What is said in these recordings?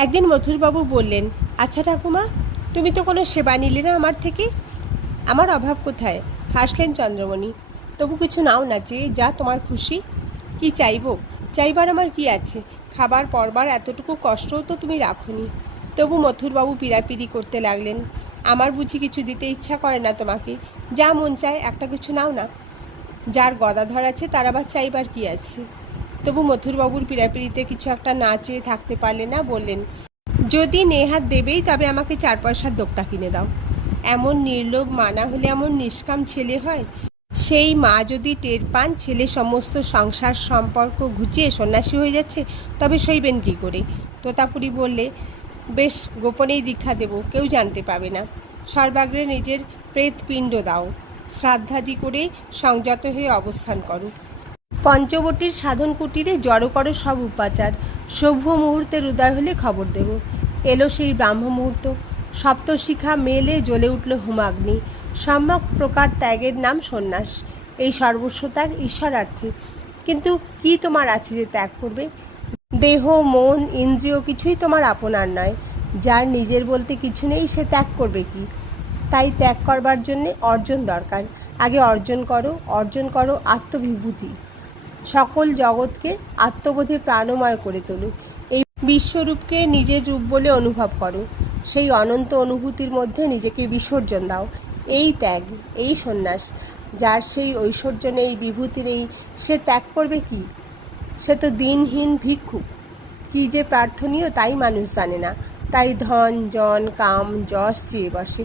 একদিন মথুরবাবু বললেন, আচ্ছা ঠাকুমা, তুমি তো কোনো সেবা নিলে না আমার থেকে। আমার অভাব কোথায়? হাসলেন চন্দ্রমণি। তবু কিছু নাও না, চেয়ে যা তোমার খুশি। কি চাইব? চাইবার আমার কি আছে? খাবার পরবার এতটুকু কষ্টও তো তুমি রাখোনি। তবু মথুরবাবু পীড়াপিড়ি করতে লাগলেন, আমার বুঝি কিছু দিতে ইচ্ছা করে না তোমাকে? যা মন চায় একটা কিছু নাও না। যার গদাধর আছে তার আবার চাইবার কি আছে? তবু মথুরবাবুর পীড়াপিড়িতে কিছু একটা না চেয়ে থাকতে পারলে না, বললেন, যদি নেহাত দেবেই তবে আমাকে 4 পয়সার দোক্তা কিনে দাও। এমন নির্লোভ মানা হলে এমন নিষ্কাম ছেলে হয়? সেই মা যদি টের পান ছেলে সমস্ত সংসার সম্পর্ক ঘুচিয়ে সন্ন্যাসী হয়ে যাচ্ছে, তবে সইবেন কী করে? তোতাপুরি বললে, বেশ, গোপনেই দীক্ষা দেব, কেউ জানতে পাবে না। সর্বাগ্রে নিজের প্রেতপিণ্ড দাও, শ্রাদ্ধাদি করে সংযত হয়ে অবস্থান করো। পঞ্চবটির সাধন কুটিরে জড়ো করো সব উপাচার। শুভ মুহূর্তের উদয় হলে খবর দেব। এলো সেই ব্রাহ্ম মুহূর্ত। সপ্তশিখা মেলে জ্বলে উঠল হোমাগ্নি। সম্যক প্রকার ত্যাগের নাম সন্ন্যাস। এই সর্বস্ব ত্যাগ ঈশ্বরার্থে। কিন্তু কি তোমার আছে যে ত্যাগ করবে? দেহ, মন, ইন্দ্রিয় কিছুই তোমার আপনার নয়। যার নিজের বলতে কিছু নেই সে ত্যাগ করবে কি? তাই ত্যাগ করবার জন্যে অর্জন দরকার। আগে অর্জন করো আত্মবিভূতি। সকল জগৎকে আত্মবোধে প্রাণময় করে তোলো। এই বিশ্বরূপকে নিজের রূপ বলে অনুভব করো। সেই অনন্ত অনুভূতির মধ্যে নিজেকে বিসর্জন দাও। এই ত্যাগ, এই সন্ন্যাস। যার সেই ঐশ্বর্য নেই, বিভূতি নেই, সে ত্যাগ করবে কি? সে তো দিনহীন ভিক্ষুক। কী যে প্রার্থনীয় তাই মানুষ জানে না। তাই ধন, জন, কাম, যশ চেয়ে বসে।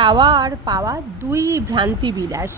পাওয়া আর পাওয়া দুই ভ্রান্তি বিলাস।